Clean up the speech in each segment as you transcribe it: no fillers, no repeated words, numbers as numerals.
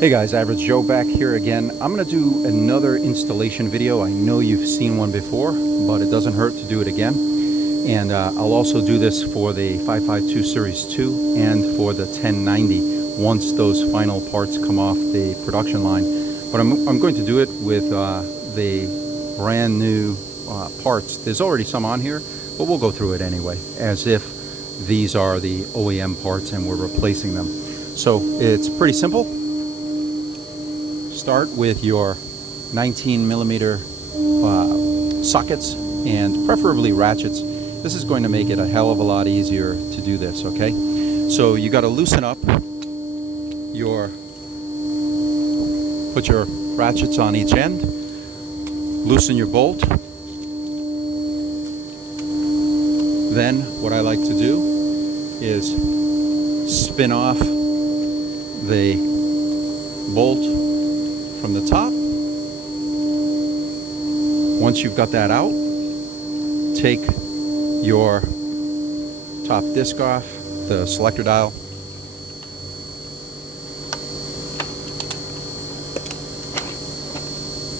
Hey guys, Average Joe back here again. I'm going to do another installation video. I know you've seen one before, but it doesn't hurt to do it again. And I'll also do this for the 552 Series 2 and for the 1090 once those final parts come off the production line. But I'm going to do it with the brand new parts. There's already some on here, but we'll go through it anyway, as if these are the OEM parts and we're replacing them. So it's pretty simple. Start with your 19mm sockets and preferably ratchets. This is going to make it a hell of a lot easier to do this, okay? So you got to loosen up put your ratchets on each end, loosen your bolt. Then what I like to do is spin off the bolt from the top. Once you've got that out, take your top disc off, the selector dial,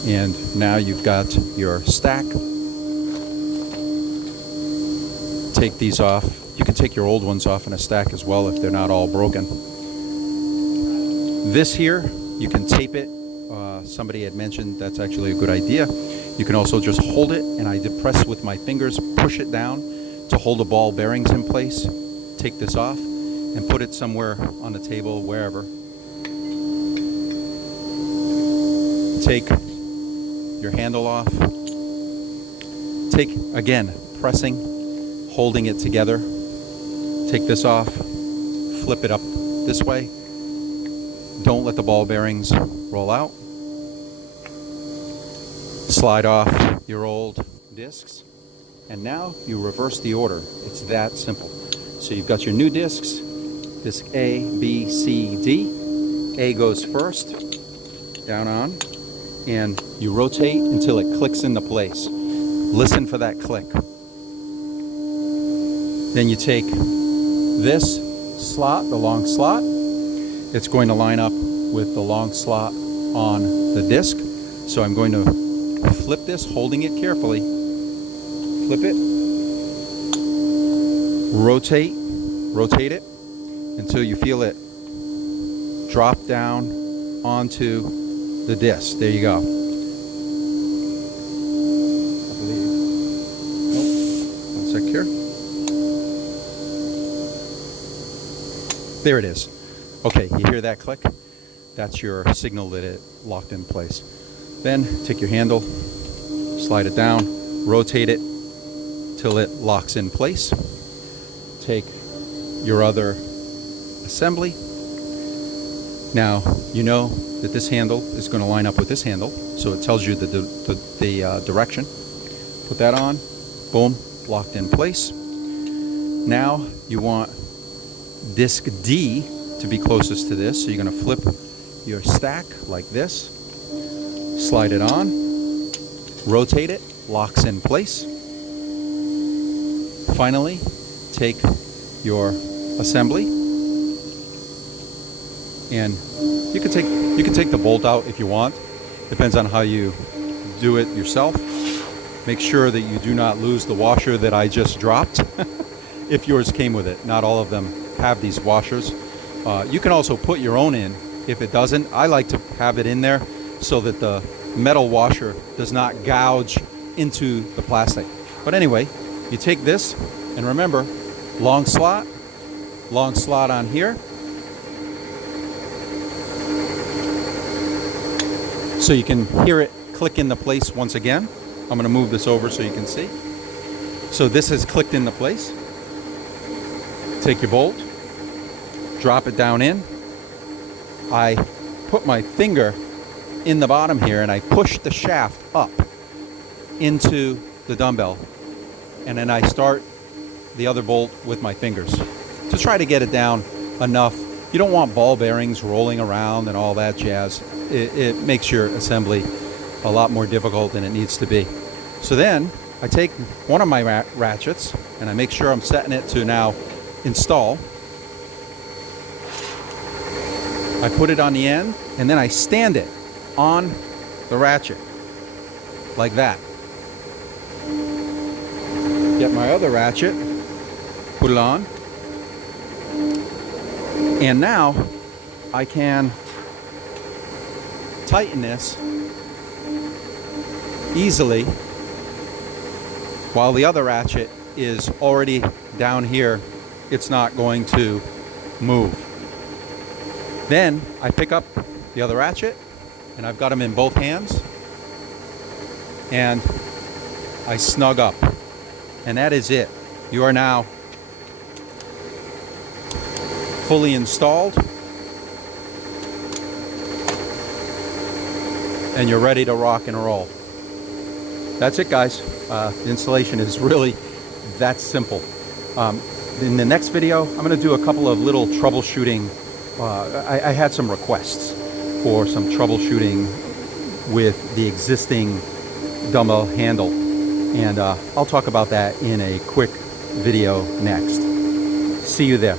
and now you've got your stack. Take these off. You can take your old ones off in a stack as well if they're not all broken. This here, you can tape it. Somebody had mentioned that's actually a good idea. You can also just hold it, and I depress with my fingers, push it down to hold the ball bearings in place. Take this off and put it somewhere on the table, wherever. Take your handle off. Take, again, pressing, holding it together. Take this off, flip it up this way. Don't let the ball bearings roll out. Slide off your old discs, and now you reverse the order. It's that simple. So you've got your new discs, disc A, B, C, D. A goes first, down on, and you rotate until it clicks into place. Listen for that click. Then you take this slot, the long slot. It's going to line up with the long slot on the disc. So I'm going to flip this, holding it carefully. Flip it. Rotate it until you feel it drop down onto the disc. There you go. I believe. Nope. One sec here. There it is. Okay, you hear that click? That's your signal that it locked in place. Then take your handle, slide it down, rotate it till it locks in place. Take your other assembly. Now you know that this handle is going to line up with this handle, so it tells you the direction. Put that on, boom, locked in place. Now you want disc D to be closest to this, so you're going to flip your stack like this. Slide it on, rotate it, locks in place. Finally, take your assembly, and you can take the bolt out if you want. Depends on how you do it yourself. Make sure that you do not lose the washer that I just dropped. If yours came with it. Not all of them have these washers. You can also put your own in if it doesn't. I like to have it in there so that the metal washer does not gouge into the plastic. But anyway, you take this, and remember, long slot on here. So you can hear it click into place once again. I'm going to move this over so you can see. So this has clicked into place. Take your bolt, drop it down in. I put my finger in the bottom here and I push the shaft up into the dumbbell, and then I start the other bolt with my fingers to try to get it down enough. You don't want ball bearings rolling around and all that jazz. It makes your assembly a lot more difficult than it needs to be. So then I take one of my ratchets and I make sure I'm setting it to now install. I put it on the end, and then I stand it on the ratchet, like that. Get my other ratchet, put it on, and now I can tighten this easily while the other ratchet is already down here. It's not going to move. Then I pick up the other ratchet, and I've got them in both hands, and I snug up, and that is it. You are now fully installed, and you're ready to rock and roll. That's it, guys. The installation is really that simple. In the next video, I'm going to do a couple of little troubleshooting. I had some requests for some troubleshooting with the existing dumbbell handle, and I'll talk about that in a quick video next. See you there.